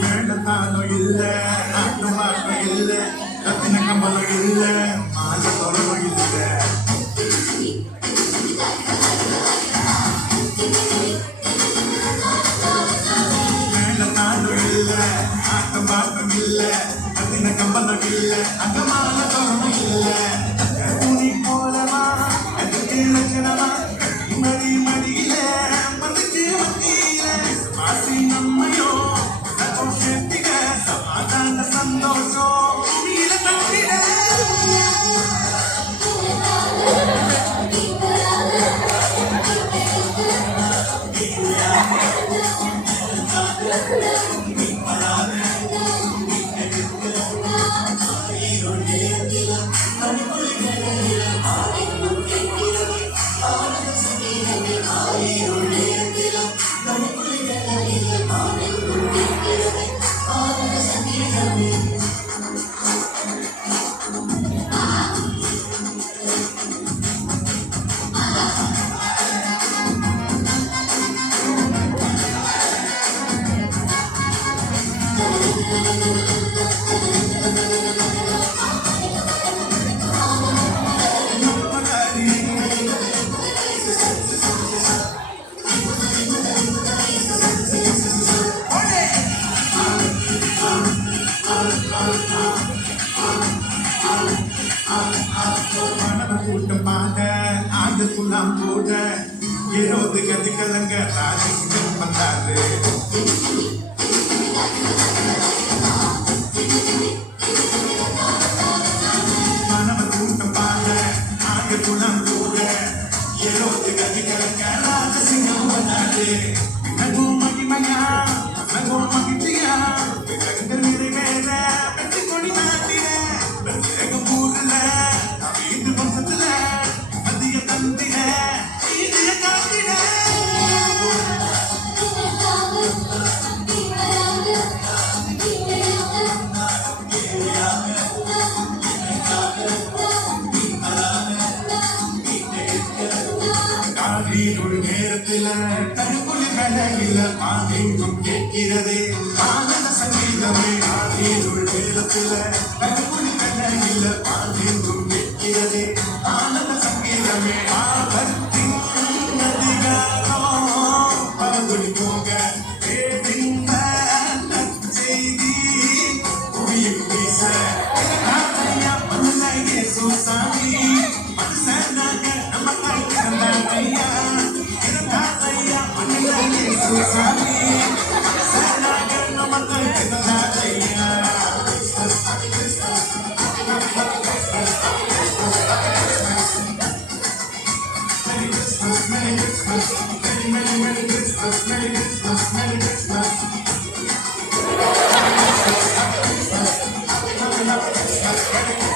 மேலத்தாலும் இல்ல நாட்டம் பார்க்க இல்ல ரத்தின கம்பளம் இல்ல மாலை தொடரும் இல்ல மேலத்தாலும் இல்ல நாட்டம் பார்க்க இல்ல ரத்தின கம்பளம் இல்ல அங்க மாலை தொடரும் இல்ல துணி போலவா அதுக்கு லட்சணமா மடி மடியில மதிச்சு மத்தியில மாசி நம்மையோ சமாதான சந்தோஷம் நீல தந்திட கூட்டம் பார்க்க ஆண்டுக்குள்ளாம் கூட ஏரோது கதிக்கலங்க ராஜசிங்கம் வந்தாரு மாணவர் கூட்டம் பார்க்க ஆண்டுக்குள்ளாம் கூட ஏரோது கதிக்கலங்க ராஜசிங்கம் வந்தாரு நகும் மகிமையா நகும் மகிழ்ச்சியா கண்கள் நிறைவேற வெற்றி கொடி நாட்டின வெற்றிகம் ஊர்ல இது வந்ததுல மதிய தந்தின இது காட்டின காதீருள் நேரத்துல கருப்புலி கடையில ஆதீரும் கேட்கிறது ஆனந்த சங்கீதமே ஆதீருள் நேரத்துல கருப்புலி கடையில ஆதீரும் கேட்கிறது ஆனந்த சங்கீதமே ஆபத்தின் அதிகாரம் பரதுடி போக ஏதிந்த செய்தி புவியில் வீச காத்தையா மன்ன இயேசு சாமி மனுஷனாக நம்ம கையா காத்தையா மன்ன இயேசு சாமி மனுஷனாக நம்ம கையா Merry Christmas, Merry Christmas, Merry Christmas, Merry Christmas. Happy Christmas, Happy Christmas, Happy Christmas, Happy Christmas, Happy Christmas.